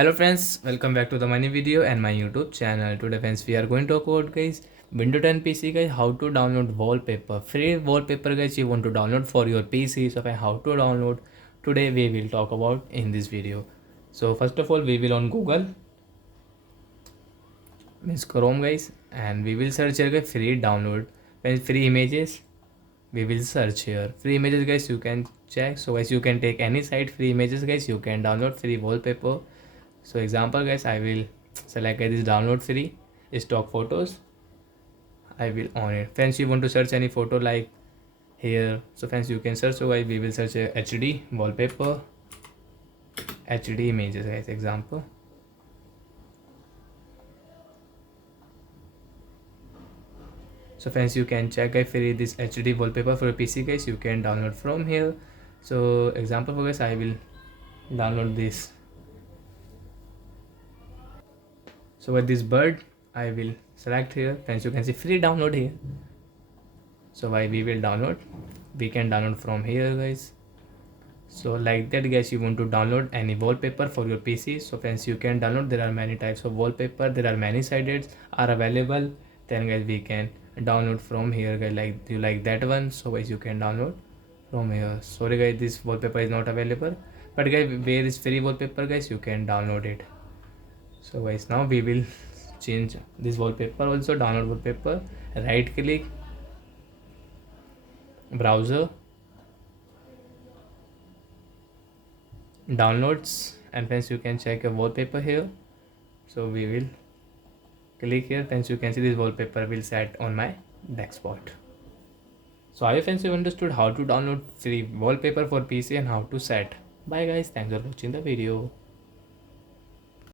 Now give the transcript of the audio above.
Hello friends, welcome back to the money video and my YouTube channel. Today friends we are going to talk about guys Windows 10 PC guys how to download wallpaper. Free wallpaper guys you want to download for your PC. So how to download today we will talk about in this video. So first of all we will on Google means Chrome guys and we will search here guys free download. When free images we will search here free images guys you can check. So guys you can take any site free images guys you can download free wallpaper. So example guys I will select this download free stock photos. I will on it. Friends you want to search any photo like here. So friends you can search. So guys we will search HD wallpaper HD images guys example. So friends you can check guys free this HD wallpaper for PC guys you can download from here. So example for guys I will download this. So with this bird I will select here. Friends you can see free download here. So why we will download, we can download from here guys. So like that guys you want to download any wallpaper for your PC. So friends you can download, there are many types of wallpaper, there are many sided are available. Then guys we can download from here guys, like you like that one. So guys you can download from here. Sorry guys this wallpaper is not available, but guys where is free wallpaper guys you can download it. So guys now we will change this wallpaper also, download wallpaper, right click browser downloads and friends you can check a wallpaper here. So we will click here. Friends you can see this wallpaper will set on my desktop. So I hope friends you understood how to download free wallpaper for PC and how to set. Bye guys, thanks for watching the video.